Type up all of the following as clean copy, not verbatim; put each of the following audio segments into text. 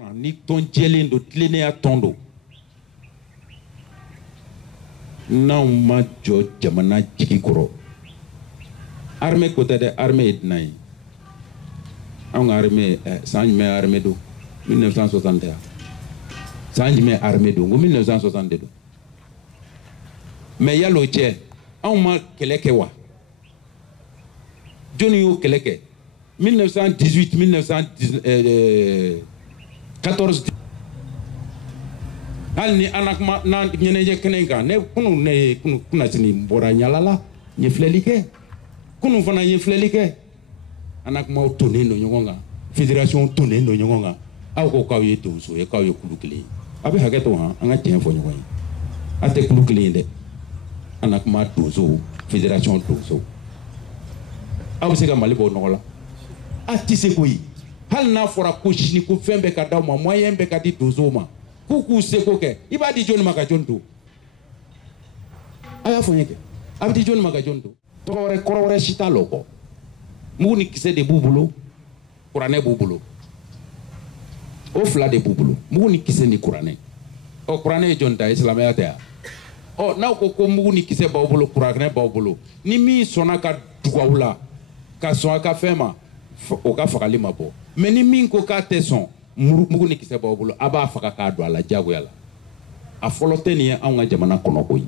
Ni ton jelen do tlene a tondo na ma jo jamana jigi koro armée côté de armée idnay on armée sanj me armée do 1961 sanj me armée do 1962 mais yalo che on ma keleke wa joni yo keleke 1918 1914 hal ni anakma na nyeneje kenenga ne kunu kuna sini bora nyalala nyeflelike kunu fana nyeflelike anakma toné no nyonga fédération toné no nyonga aw ko kaw yeto so e kaw yokulukile abe hageto ha anga tien fo nyonga ate kulukile de anakma tozo fédération tozo aw se ga malibo nola atise koyi hal na fora ko chini ko fembe ka daw ma moyen be ka di tozo ma kuku seko ke ibadi joni maka jonto aya fonyeke abdi joni maka jonto to korore shita loko muni kise de bubulo kurane bubulo o fla de bubulo muni kise ni kurane o kurane jonta islamaya ta o na ko muni kise bubulo kurane bubulo ni mi sona ka dugawula ka so ka fema o ka fakali mabo mais ni min ko ka teson mugu ni kise bawbulo aba faka ka do ala jago yala a foloteni an ga jamana kono koyi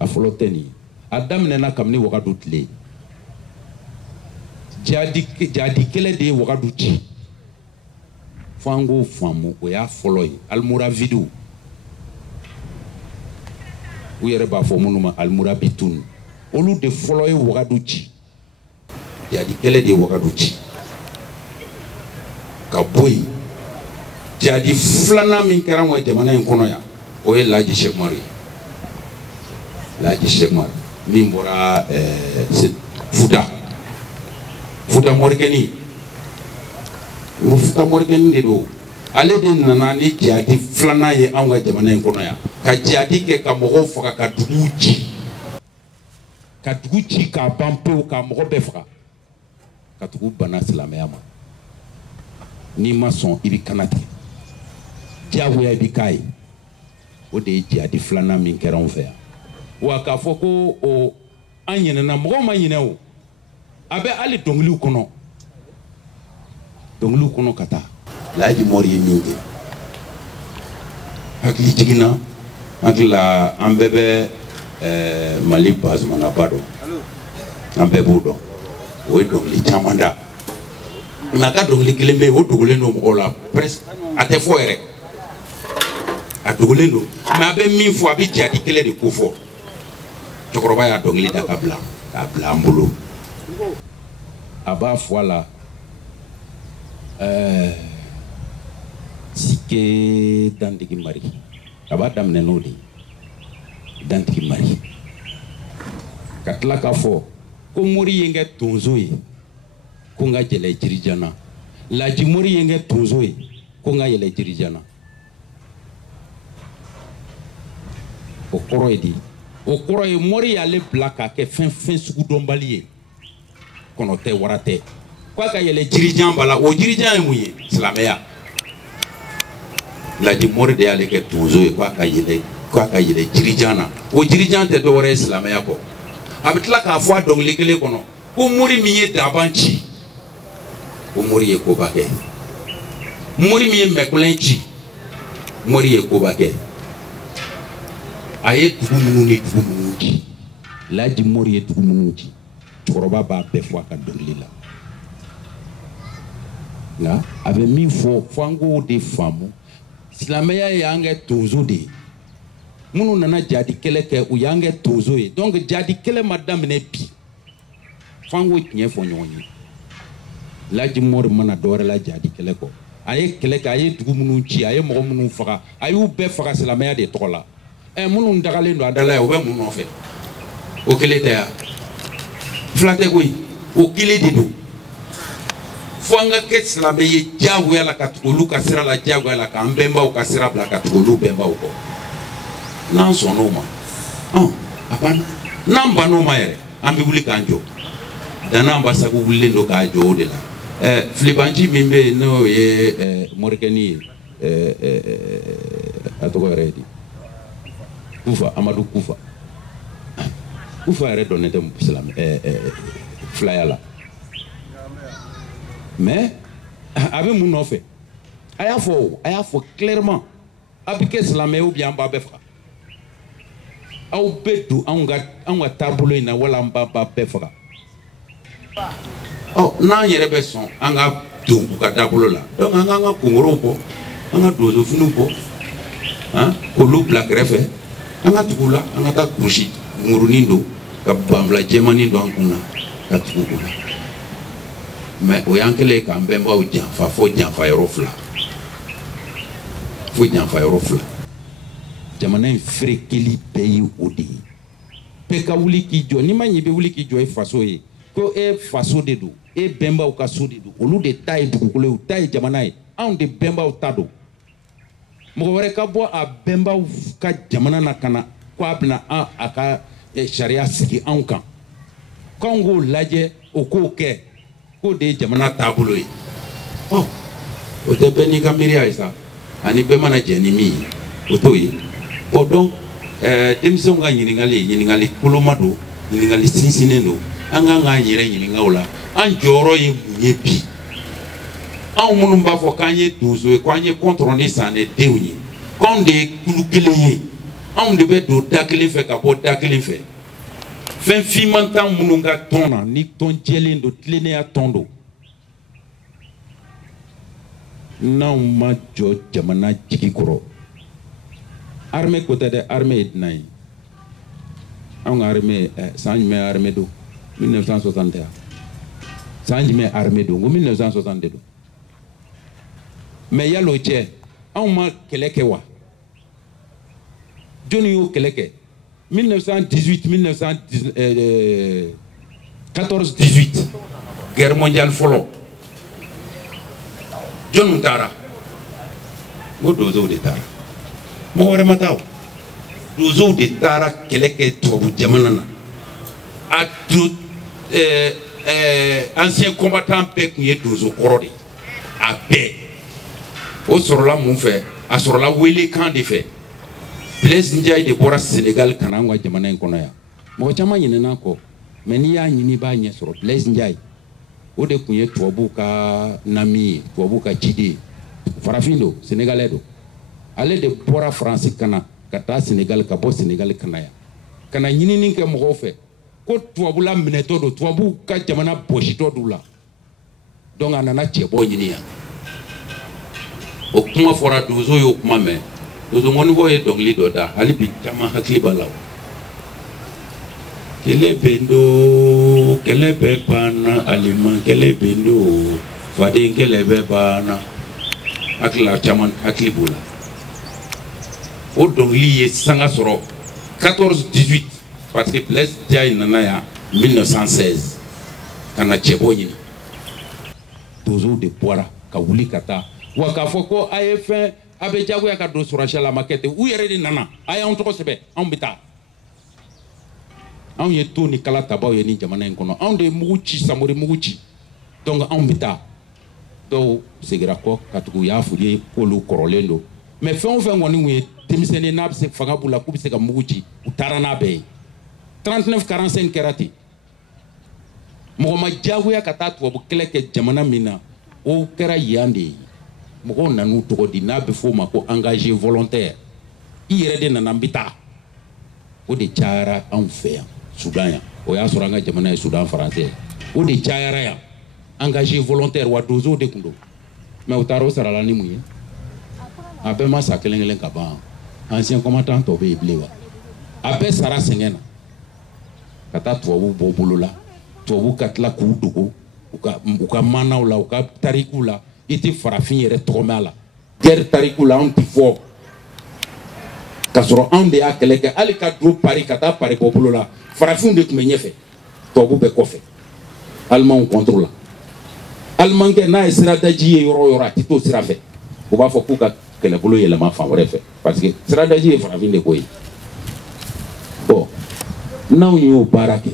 a foloteni adam ne na kamni wakadu tle jadi kele de wakadu ci fango famu o ya foloy almura vidu u yere ba fo munuma almura bitun olu de foloy wakadu ci jadi kele de wakadu ci ka boy jadi flana min kɛra mo jamana in kɔnɔ yan o ye Laji Sheikh Umaru Laji Sheikh Umaru min bɔra Futa Morikɛni Futa Morikɛni de do ale de nana ni jadi flana ye anw ka jamana in kɔnɔ yan ka jadi kɛ ka mɔgɔw faga ka dugu ci ka ban pewu ka mɔgɔ bɛɛ faga ka tugu bana silamɛya ma ni ma sɔn i bi kana tigɛ jagoya bi kai o de jadi flana min kɛra anw fɛ yan wa k'a fɔ ko o an ɲinɛna mɔgɔw ma ɲinɛ o a bɛ hali dɔnkiliw kɔnɔ ka taa Laji Mori ye min kɛ hakili jiginna hakili la an bɛɛ bɛ Mali bazumanaba dɔn an bɛɛ b'o dɔn o ye dɔnkili caman da nka a ka dɔnkili kelen bɛ yen o dogolen don mɔgɔw la presque a tɛ fɔ yɛrɛ a dogolen don mais a bɛ min fɔ a bɛ jadi kelen de ko fɔ cɛkɔrɔba y'a dɔnkili da k'a bila an bolo a b'a fɔ a la Sike Dantigi Mari a b'a daminɛ n'o de ye Dantigi Mari ka tila k'a fɔ ko Mori ye n kɛ tonso ye ko n ka yɛlɛ Jirijana Laji Mori ye n kɛ tonso ye ko n ka yɛlɛ Jirijana o kɔrɔ ye di o kɔrɔ ye Mori y'ale bila k'a kɛ fɛn sugu dɔnbali ye kɔnɔ tɛ wara tɛ k'a ka yɛlɛ Jirijan bala o Jirijan ye mun ye silamɛya Laji Mori de y'ale kɛ tonso ye k'a ka yɛlɛ Jirijan na o Jirijan tɛ dɔwɛrɛ ye silamɛya kɔ a bɛ tila k'a fɔ a dɔnkili kelen kɔnɔ ko Mori min ye daban ci ko Mori ye koba kɛ Mori min ye mɛkulɛn ci Mori ye koba kɛ a ye dugu minnu ci Laji Mori ye dugu minnu ci cɛkɔrɔba b'a bɛɛ fɔ a ka dɔnkili la nka a bɛ min fɔ fo an k'o de faamu silamɛya ye an kɛ tonso de ye minnu nana jadi kɛlɛ kɛ u y'an kɛ tonso ye donc jadi kɛlɛ ma daminɛ bi fo an k'o tiɲɛ fɔ ɲɔgɔn ye Laji Mori mana dɔwɛrɛ la jadi kɛlɛ kɔ a ye kɛlɛ kɛ a ye dugu minnu ci a ye mɔgɔ minnu faga a y'u bɛɛ faga silamɛya de tɔgɔ la minnu dagalen don a dala ye o bɛ mun nɔfɛ o kelen tɛ yan fila tɛ koyi o kelen de don fo an ka kɛ silamɛ ye diyagoya la ka tugu olu ka sira la diyagoya la k'an bɛnbaw ka sira bila ka tugu olu bɛnbaw kɔ n'an sɔnn'o ma a banna n'an bann'o ma yɛrɛ an bɛ wuli k'an jɔ danna Basagu wulilen don k'a jɔ o de la filibanci min bɛ yen n'o ye Morikɛni ye a tɔgɔ yɛrɛ ye di Kufa Amadu Kufa Kufa yɛrɛ dɔnnen tɛ silamɛ filaya la mais a bɛ mun nɔfɛ a y'a fɔ clairement a bɛ kɛ silamɛ ou bien an b'a bɛɛ faga aw bɛ don anw ka taabolo in na wala an b'a bɛɛ faga n'an yɛrɛ bɛ sɔn an ka don u ka taabolo la donc an k'an ka kongorow bɔ an ka dozofiniw bɔ k'olu bila kɛrɛfɛ an ka tugu la an ka taa kurusi ngurunin don ka banfula jɛmanin don an kun na ka tugu u la mais o y'an kɛlen k'an bɛnbaw janfa fo janfayɔrɔ fila jamana in ferekeli bɛɛ ye o de ye bɛɛ ka wuli k'i jɔ n'i ma ɲɛ i bɛ wuli k'i jɔ i faso ye ko e faso de don e bɛnbaw ka so de don olu de ta ye dugukolo ye u ta ye jamana ye anw de bɛnbaw ta don mɔgɔ wɛrɛ ka bɔ a bɛnbaw ka jamana na ka na ko a bɛna a ka sariya sigi anw kan k'anw k'o lajɛ o k'o kɛ k'o de ye jamana taabolo ye o tɛ bɛɛ n'i ka miiriya ye sa ani bɛɛ mana jɛ ni min ye o t'o ye donc denmisɛnw ka ɲininkali koloma don ɲininkali sinsinnen don an k'an k'an yɛrɛ ɲininka o la an jɔyɔrɔ ye mun ye bi anw minnu b'a fɔ k'an ye donso ye k'an ye kɔntorɔni san ne denw ye k'anw de ye kulu kelen ye anw de bɛ don da kelen fɛ ka bɔ da kelen fɛ fɛn fimantan minnu ka tɔn na ni tɔn jɛlen don tilennenya tɔn don n'anw ma jɔ jamana jigi kɔrɔ armée ko tɛ dɛ armée ye dunan ye anw ka armée san jumɛn armée don 1961 san jumɛn armée don ko 1960 de don mais yal'o cɛ anw ma kɛlɛ kɛ wa jɔnni y'o kɛlɛ kɛ 14-18 guerre mondiale fɔlɔ jɔnniw taara n ko donsow de taara mɔgɔ wɛrɛ ma taa o donsow de taara kɛlɛ kɛ tubabu jamana na a ancien combattant bɛɛ tun ye donso kɔrɔ de a bɛɛ o sɔrɔla mun fɛ a sɔrɔla welekan de fɛ Blaise Ndiaye de bɔra Sénégal ka na an ka jamana in kɔnɔ yan mɔgɔ caman ɲinɛna kɔ mais n'i y'a ɲini i b'a ɲɛ sɔrɔ Blaise Ndiaye o de tun ye tubabuw ka nami ye tubabuw ka ciden ye farafin don sénégalais don ale de bɔra faransi ka na ka taa Sénégal ka bɔ Sénégal ka na yan ka na ɲinini kɛ mɔgɔw fɛ ko tubabula minɛtɔ don tubabuw ka jamana bɔsitɔ d'u la donc a nana cɛbɔ ɲini yan o kuma fɔra donso y'o kuma mɛn donso mɔnibɔ ye dɔnkili dɔ da hali bi caman hakili b'a la kɛlɛ bɛ n do kɛlɛ bɛ banna alima kɛlɛ bɛ n do faden kɛlɛ bɛ banna hakili caman hakili b'o la o dɔnkili ye sanga sɔrɔ 14-18 parce que Blaise Ndiaye nana yan 1916 ka na cɛbɔ ɲini donsow de bɔra ka wuli ka taa wa k'a fɔ ko a ye fɛn a bɛ jagoya ka don surasiya la a ma kɛ ten u yɛrɛ de nana a y'anw tɔgɔ sɛbɛn anw bɛ taa anw ye to ni kala tabaw ye ni jamana in kɔnɔ anw de ye mugu ci samori mugu ci donc anw bɛ taa dɔw segira kɔ ka tugu u y'a f'u ye k'olu kɔrɔlen don mais fɛn o fɛn kɔni tun ye denmisɛnnin n'a bɛ se fanga b'u la k'u bɛ se ka mugu ci u taara n'a bɛɛ ye 39-45 kɛra ten mɔgɔ ma jagoya ka taa tubabu kɛlɛ kɛ jamana min na o kɛra yan de ye mɔgɔw nan'u tɔgɔ di n'a bɛ f'o ma ko engagé volontaire i yɛrɛ de nana n bɛ taa o de cayara anw fɛ yan Sudan yan o y'a sɔrɔ an ka jamana ye Sudan faransɛ o de cayara yan engagé volontaire wa donsow de tun don mais u taara o sarala ni mun ye a bɛɛ ma sa kelen kelen ka ban ancien combattant tɔ bɛ yen bilen wa a bɛɛ sara sɛgɛn na ka taa tubabuw bɔ bolo la tubabuw ka tila k'u dogo u ka manaw la u ka tarikuw la i tɛ farafin yɛrɛ tɔgɔ mɛn a la guerre tarikuw la anw tɛ fɔ ka sɔrɔ anw de y'a kɛlɛ kɛ hali ka don Paris ka taa Paris bɔ bolo la farafinw de tun bɛ ɲɛfɛ tubabuw bɛ kɔfɛ alimanw contre la alimankɛ n'a ye siradaji ye yɔrɔ o yɔrɔ a tɛ t'o sira fɛ u b'a fɔ k'u ka kɛlɛbolo yɛlɛma fan wɛrɛ fɛ parce que siradaji ye farafin de ko ye bon n'anw y'o baara kɛ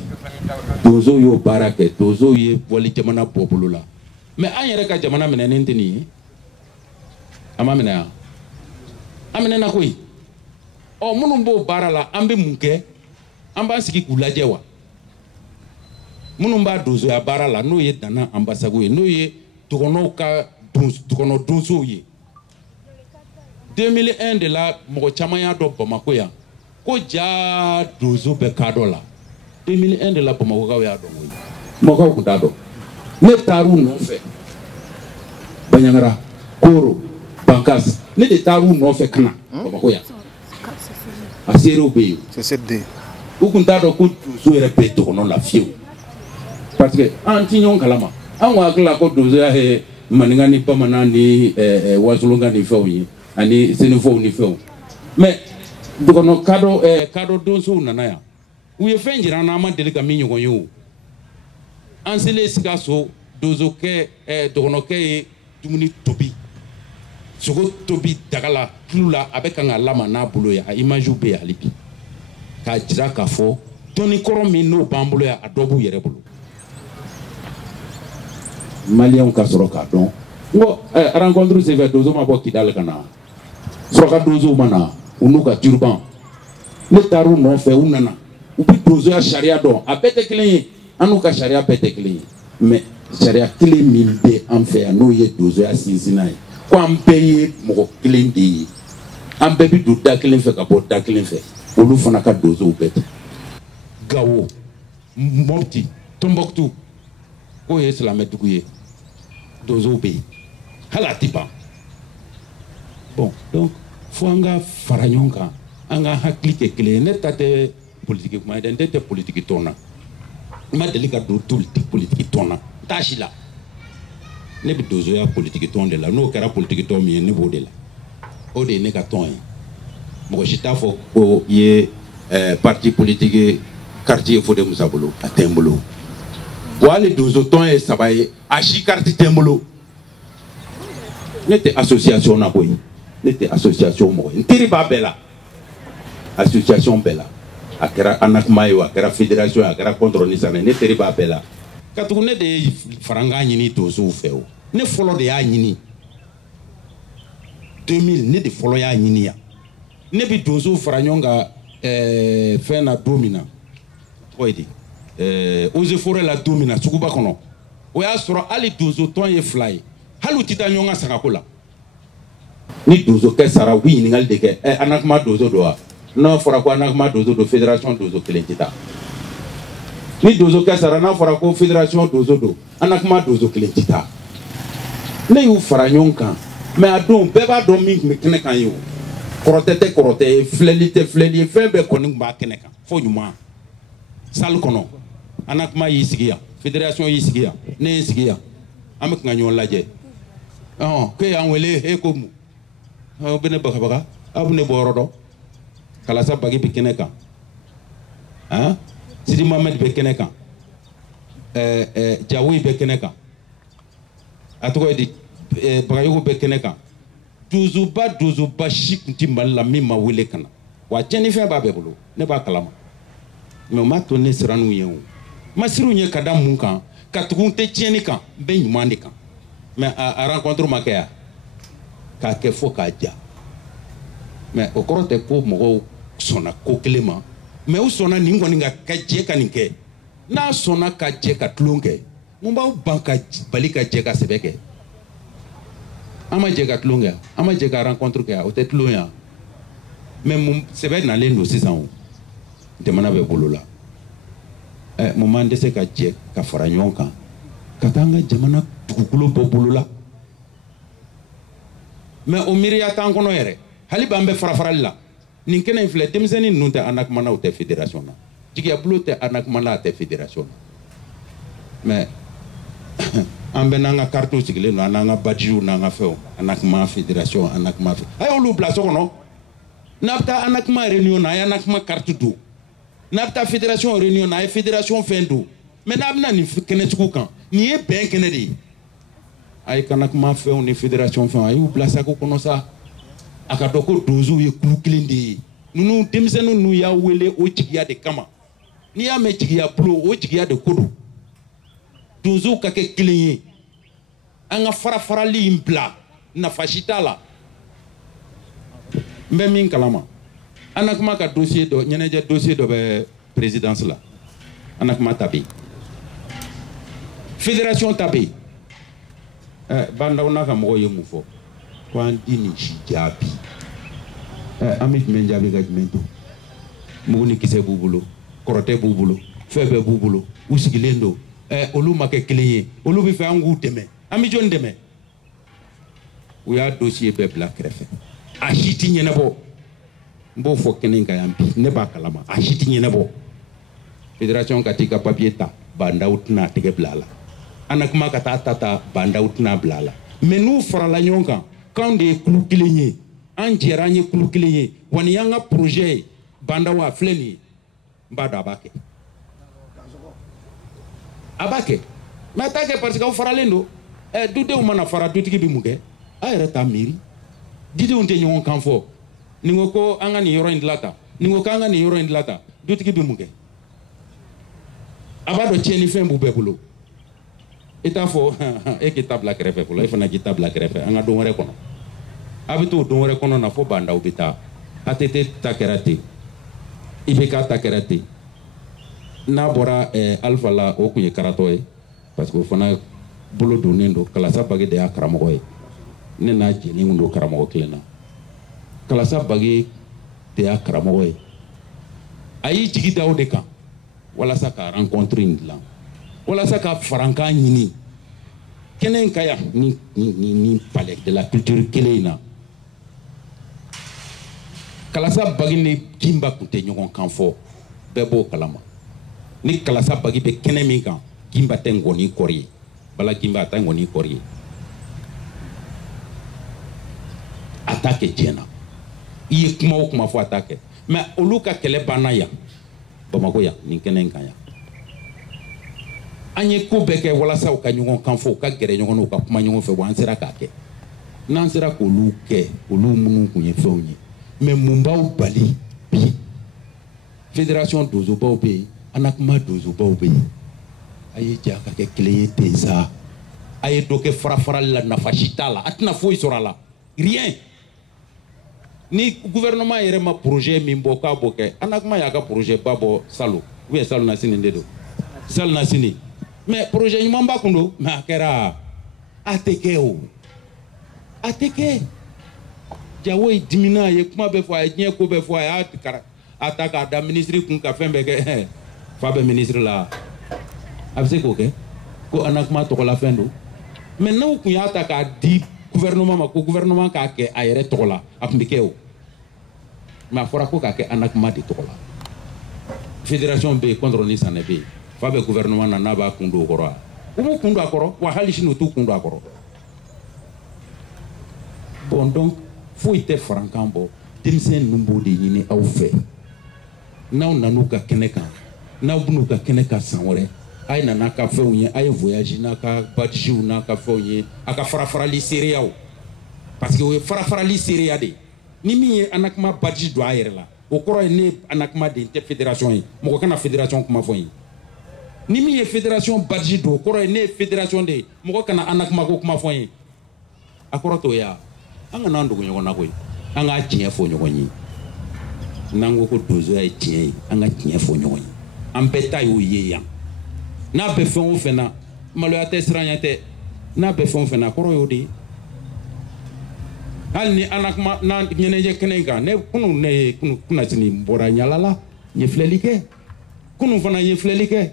donsow y'o baara kɛ donsow ye bɔli jamana bɔ bolo la mais an yɛrɛ ka jamana minɛnen tɛ nin ye ama mina amina na koyi o munun bo barala ambe munke amba sigi kulaje wa munun ba dozo ya barala no ye dana ambasago ye no ye tokono ka tokono donso ye 2001 de la mogo chama ya do Bamako ya ko ja dozo be kado la 2001 de la Bamako ka ya do mogo ko dado ne taru no fe banyangara koro bankas ne de taru no fe kana Bamako ya asero be c'est cette dé ou kun dado ko dozo ere pe tokono la fiu parce que antinyon kalama an wa kala ko dozo ya he maningani pamana ni wasulunga ni fawyi ani senefo ni feo mais dokono kado donso nana ya uye fenjira na ma delika mi nyugo yo ansele sikaso dozo ke dokono ke dumuni tobi sogo tobi dagala klula abeka nga lama na bulo ya image be alibi ka jira ka fo toni koro mi no bambulo ya adobu yere bulo malien ka soro ka don ngo rencontre se fait dozo ma bo kidal kana soka dozo mana unuka turban ne taru no fe unana ubi dozo ya sharia don abete klen anuka sharia bete klen mais sharia klen mimbe en fait no ye dozo ya sinsinai ko ampe mo klen di ambe bi du da klen fe ka bo da klen fe olu fana ka dozo bete gawo mopti Tombouctou ko ye islamé duguye dozo be halatiba bon donc faut anga faranyonka anga hakli ke ne tate politique kuma identité politique tona ma delika do politique tona tashila ne bi dozo ya politique ton de la no kara politique ton mi ne bodela o de ne ka ton mo jita fo ko ye parti politique quartier fo de musabolo atembolo wale dozo ton e sabaye ashi quartier tembolo n'était association na boy n'était association mo ntiri ba bela association bela akera anakmayo akera fédération akera contrôle ni sana n'était ba bela katu ne de faranga nyini dozo feo ne folo de ya nyini 2000 ne de folo ya nyini ya ne bi dozo faranyonga fena domina koydi oze fore la domina sukuba kono o ya soro ali dozo ton ye fly halu tita nyonga sakakola ni dozo ke sara wi ni ngal deke anakma dozo doa no fora ko anakma dozo do fédération dozo kelentita ni dozo ke sara na fora ko fédération dozo do anakma dozo kelentita ne yu fara nyonka mais adon beba do mi kene kan yo korote flelite fembe koni ba kene kan fo nyuma sal kono anakma yisigiya fédération yisigiya ne yisigiya am ka nyon laje ke an wele e ko mu bene baka abune borodo kala sa bagi bikene kan Sidi Mohamed be kene kan Jawi be kene kan atoko di bagayo be kene kan duzu ba shik timbala mi ma wele kana wa jeni fe ba be bulu ne ba kalama me ma to ne siranu yewu masiru nye kada mun kan katugun te tieni kan be nyumande kan mais à rencontre makaya ka ke fo ka ja mais o korote ko mo sona ko clément mais o sona ni ngoni nga ka je ka ninke na sona ka je ka tlonke mo ba banka balika je ka sebeke ama je ka tlonga ama je ka rencontre ka o te tlonga mais mo sebe na lendo 600 de mana be bolola mo mande se ka je ka fara nyonka katanga jamana tukukulo bobolola mais o miriya tan kono yere hali bambe farafaralla nin kene infle demzeni nunte anakmana o te fédération na jigiya blote anakmana te fédération mais ambe nanga carte sigile no nanga badju nanga feo anakma fédération anakma ay olu place kono napta anakma réunion na anakma carte do napta fédération réunion na fédération fendo mais nabna ni kene tukukan ni e ben kene di ay kanakma feo ni fédération feo ay place ko kono sa akadoko dozu ye klukilindi nunu demsenu nu ya wele o jigiya de kama ni ya me jigiya blo o jigiya de kodo dozu ka ke kilinye anga fara li impla na fashita la Mbe min kalama. Anakuma ka dossier do nyeneje dossier do be présidence la. Anakuma tabi. Fédération tabi. Banda una ka mo yemu fo. Kwa ndini shijabi. Amit menjabi ga jmento. Muguni kise bubulo, korote bubulo, febe bubulo, usigilendo. Olu make clé, olu bi fe angu deme. Ami jon deme. We are dossier be black refe. Ashiti nyenabo. Mbo fo kenen ka yampi ne ba kalama. Ashiti nyenabo. Fédération katika papier ta banda utna tege blala. Anakuma kata tata banda utna blala. Mais nous fera la nyonka quand des clous clés an jeranye clous clés wani yanga projet banda wa fleni mbada abake. Abake. Mais attaque parce que vous fera lendo. Doute ou mana fara doute ki bi muke. Ayere ta miri. Didi unte nyon kanfo. Ningoko anga ni yoro indlata. Ningoko anga ni yoro indlata. Doute ki bi muke. Abado cheni fembu bebulo. Eta fo ki tabla krefe bulo. Ifana ki tabla krefe. Anga dongore kono. Abitu dongore kono na fo banda ubita. Atete takerate. Ibeka takerate. Na bora alpha la o kunye karatoe parce que fana bolo donendo kalasa bagi de akramoy ne na jeni ndo karamo klena kalasa bagi de akramoy ayi jigi daw de kan wala sa ka rencontrer ndla wala sa ka franka nyini kenen kaya ni palais de la culture kelena kalasa bagi ne kimba kunte nyon kanfo bebo kalama ni kalasa bagi be kene min kan gimba tengo ni kori bala gimba tengo ni kori attaque jena iye kuma fo attaque mais oluka kele banaya bamako ya ni kene kan ya anye ko beke wala sa o ka nyongon kan fo ka gere nyongon o ka kuma nyongon fe wan sera ka ke nan sera ko luke olu munu kunye fe onye mais mumba o bali bi fédération dozo ba obe anakuma dozo ba obe aye jaka ke clé teza aye doke fara la nafashita la atna foi sorala rien ni gouvernement yere ma projet mimbo ka boke anakuma ya ka projet babo salo oui salo na sini ndedo salo na sini mais projet nyamba kundo ma kera atekeo ateke jawo dimina ye kuma be fo ay nye ko be fo ay atkara ataka da ministre kun ka fembe ke fabe ministre la abse ko ke ko anakuma to la fendo mais non kun ya ataka di gouvernement ma ko gouvernement ka ke ayere to la apmbikeo ma fora ko ka ke anakuma di to la fédération be contre ni sanebe fabe gouvernement na naba kundo koro umu kundo akoro wa halishino tu kundo akoro bon donc faut ite frankambo dimsen numbo de yini aw fe naw nanu ka keneka naw bunu ka keneka sanwore ay nana ka fe unye ay voyage na ka badjou na ka fe unye aka farafara li seriaw parce que farafara li seria de ni mi anakma badji do ayere la o koro ne anakma de te fédération yi mo kana fédération kuma fo yi ni mi fédération badji do koro ne fédération de mo kana anakma ko kuma fo yi akoro to ya anga nando ko nyona ko anga tiye fo nyoni nango ko dozo ay tiye anga tiye fo nyoni ambeta yo yeya na be fon fena malo ya tesranyate na be fon fena koro yo de alni anakma na nyeneje kenenga ne kunu ne kunu kuna sini mbora nyalala nye flelike kunu fana nye flelike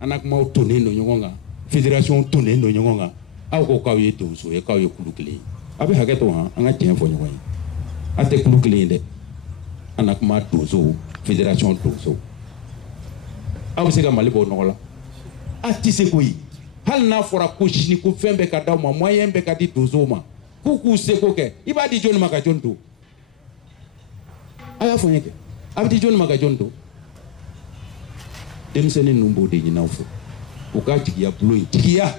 anakma tonendo nyonga fédération tonendo nyonga aw ko kawye dozo e kawye kulukle abe haketo ha anga tiye fo nyoni ate kulukle de anakma dozo fédération dozo aw se ga mali bo nola ati se koyi hal na fora ko chini ko fembe ka daw ma moyen be ka di dozo ma ku se ko ke iba di joni maka jonto aya fo nyeke abdi joni maka jonto dem sene numbo de ni nawfo o ka tigiya bulo tigiya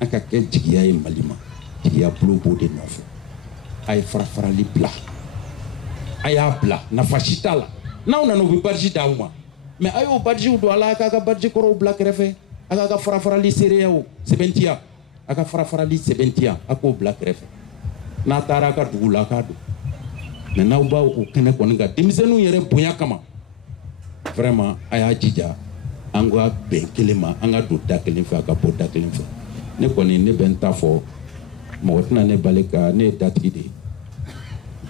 aka ke tigiya e malima tigiya bulo bo de nawfo ay fara li bla aya bla na fashitala na una no bi barji dawma mais ayo badji do ala ka badji koro black refe aka fara li sereo sebentia aka fara li sebentia ako black refe na tara ka dugula ka do mais n'aw b'a o kɛnɛ kɔni kan denmisɛnninw yɛrɛ bonya kama vraiment a y'a jija an ka bɛn kelen ma an ka don da kelen fɛ a ka bɔ da kelen fɛ ne kɔni ne bɛ n ta fɔ mɔgɔ tɛna ne bali ka ne ye datigi de ye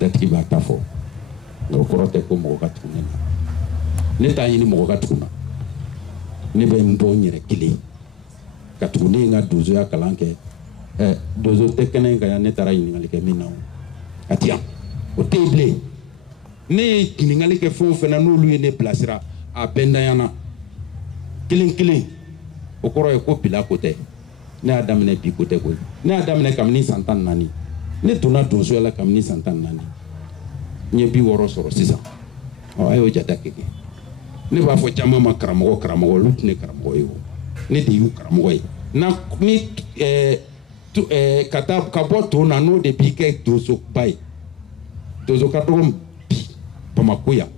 datigi b'a ta fɔ nka o kɔrɔ tɛ ko mɔgɔ ka tugu ne na ne t'a ɲini mɔgɔ ka tugu n na ne bɛ n bɔ n yɛrɛ kelen ka tugu ne ye n ka donsoya kalan kɛ donso tɛ kɛnɛ in kan yan ne taara ɲininkali kɛ min na a ti yan o tɛ yen bilen ne ye ɲininkali kɛ fɛn o fɛn na n'olu ye ne bilasira a bɛɛ ntanyana kelen kelen o kɔrɔ ye ko bila ko tɛ ne y'a daminɛ bi ko tɛ koyi ne y'a daminɛ kabini san 14 ne donna donsoya la kabini san 14 n ye 60 sɔrɔ sisan a y'o jate kɛ ne b'a fɔ caman ma karamɔgɔ olu tɛ ne karamɔgɔ ye o ne de y'u karamɔgɔ ye ni ka bɔ to na n'o de b'i kɛ donsoba ye donso ka dɔgɔ bi Bamako yan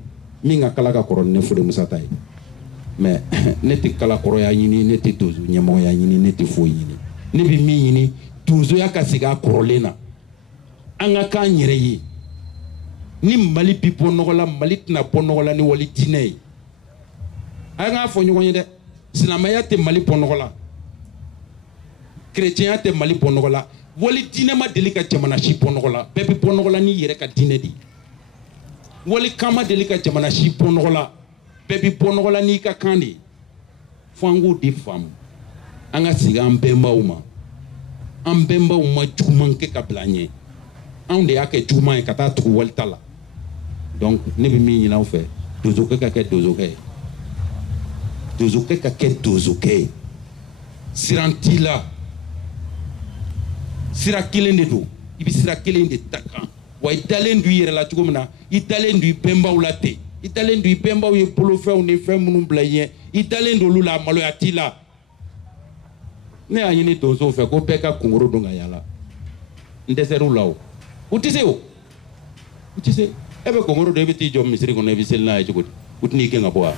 min ka kala ka kɔrɔ ni ne Fode Musa ta ye mais ne tɛ kalakɔrɔya ɲini ne tɛ donso ɲɛmɔgɔya ɲini ne tɛ foyi ɲini ne bɛ min ɲini donsoya ka segin a kɔrɔlen na an ka k'an yɛrɛ ye ni Mali bi bɔ nɔgɔ la Mali tɛna bɔ nɔgɔ la ni wali diinɛ ye an k'a fɔ ɲɔgɔn ye dɛ silamɛya tɛ Mali bɔ nɔgɔ la chrétienya tɛ Mali bɔ nɔgɔ la wali diinɛ ma deli ka jamana si bɔ nɔgɔ la bɛɛ bɛ bɔ nɔgɔ la n'i yɛrɛ ka diinɛ de wali kan ma deli ka jamana si bɔ nɔgɔ la bɛɛ bɛ bɔ nɔgɔ la n'i ka kan de ye fo an k'o de faamu an ka segin an bɛnbaw ma juguman kɛ ka bila an ɲɛ anw de y'a kɛ juguman ye ka taa tugu walita la donc ne bɛ min ɲini aw fɛ donsokɛ ka kɛ donsokɛ ye donsokɛ ka kɛ donsokɛ ye siran t'i la sira kelen de don i bɛ sira kelen de ta kan wa i dalen don i yɛrɛ la cogo min na i dalen don i bɛnbaw la ten i dalen don i bɛnbaw ye bolofɛnw ni fɛn minnu bila i ɲɛ i dalen don olu la maloya t'i la ne y'a ɲini donsow fɛ ko bɛɛ ka kunkoro don ka yaala n dɛsɛr'u la o u tɛ se o u tɛ se e bɛ kunkoro don e bɛ t'i jɔ misiri kɔnɔ i bɛ seli n'a ye cogo di u tɛn'i gɛn ka bɔ wa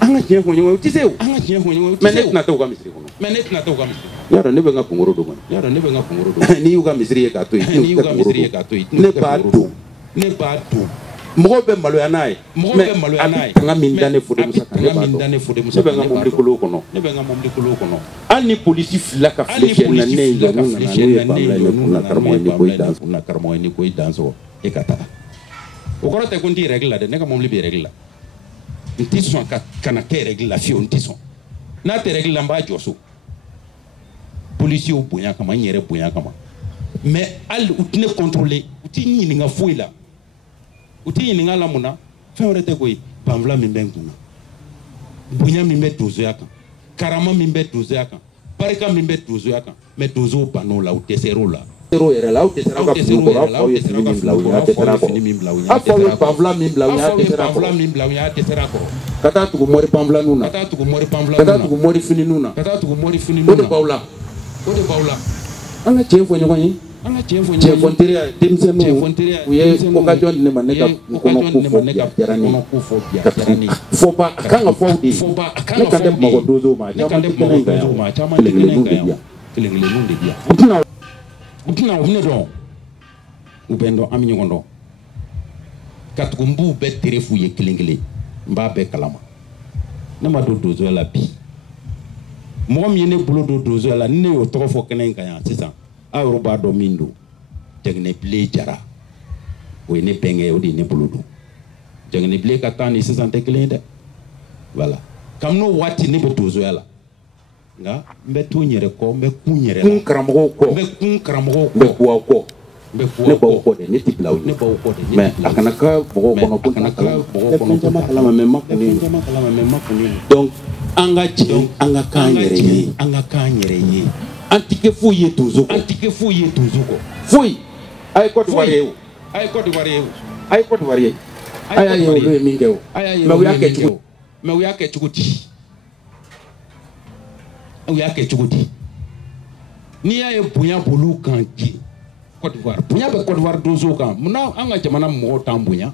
an ka tiɲɛ fɔ ɲɔgɔn ye u tɛ se o an ka tiɲɛ fɔ ɲɔgɔn ye u tɛ se o mais ne tɛna taa u ka misiri kɔnɔ mais ne tɛna taa u ka misiri kɔnɔ y'a dɔn ne bɛ n ka kunkoro don kɔni y'a dɔn ne bɛ n ka kunkoro don n'i y'u ka misiri ye k'a to yen n'i y'u ka misiri ye k'a to yen ne b'a don mɔgɔw bɛ maloya n'a ye mais a bɛ tanga min da ne Fode Musa kan ne b'a dɔn ne bɛ n ka mobili kolon kɔnɔ hali ni polisi filila ka file na ne ye jɔ n'u nana n'u ye karamɔgɔ ye ni ko i dan sɔrɔ e ka taga o kɔrɔ tɛ ko n t'i règle la dɛ ne ka mobili bɛ règle la n tɛ sɔn ka na kɛ règle la fiyewu n tɛ sɔn n'a tɛ règle la n b'a jɔ so policiers bonya kama n yɛrɛ bonya kama mais hali u tɛ ne contrôler u t'i ɲininka foyi la u t'i ɲininka la mun na fɛn wɛrɛ tɛ koyi banfula min bɛ n kun na bonya min bɛ donsoya kan karama min bɛ donsoya kan barika min bɛ donsoya kan mais donsow bann'o la u dɛsɛr'o la yɛrɛ la aw dɛsɛra aw ka fini kɔrɔ aw ye fini min bila u y'a dɛsɛra a kɔrɔ aw faw ye banfula min bila u y'a dɛsɛra a kɔrɔ ka taa tugu mɔri banfulaninw na ka taa tugu mɔri finininw na o de b'aw la an ka tiɲɛ fɔ ɲɔgɔn ye cɛ fɔntiriya denmisɛnninw u ye occasion di ne ma ne ka kɔnɔ ko fɔ bi a diyara ne ye ka tugu fɔba a kan ka fɔ aw de ye ne kan tɛ mɔgɔ donsow ma caman tɛ kɛnɛ in kan yan kelen-kelenninw de bi yan u tɛna ne dɔn u bɛ n dɔn an bɛ ɲɔgɔn dɔn ka tugu n b'u bɛɛ tere f'u ye kelen-kelen n b'a bɛɛ kalama ne ma don donsoya la bi mɔgɔ min ye ne bolo don donsoya la ni ne y'o tɔgɔ fɔ kɛnɛ in kan yan sisan aw yɛrɛ b'a dɔn min don Jɛgɛnɛbilen Jara o ye ne bɛnkɛ o de ye ne bolo don Jɛgɛnɛbilen ka taa ni sisan tɛ kelen ye dɛ voilà kabini o waati ne bɛ donsoya la nka n bɛ to n yɛrɛ kɔ n bɛ kun n yɛrɛ la kun karamɔgɔw kɔ n bɛ kun karamɔgɔw kɔ n bɛ bɔ aw kɔ ne baw kɔ dɛ ne tɛ bila aw ɲɛ mais a kana kɛ mɔgɔw kɔnɔ ko n tɛ fɛn caman kalama mais n ma kun ye donc an ka jigin an ka k'an yɛrɛ ye an tɛ kɛ foyi ye donso kɔ foyi a ye Côte d'Ivoire ye o a ye Côte d'Ivoire ye a y'a ye olu ye min kɛ o mais u y'a kɛ cogo di u y'a kɛ cogo di n'i y'a ye bonya b'olu kan bi Côte d'Ivoire bonya bɛ Côte d'Ivoire donsow kan munna an ka jamana mɔgɔw t'an bonya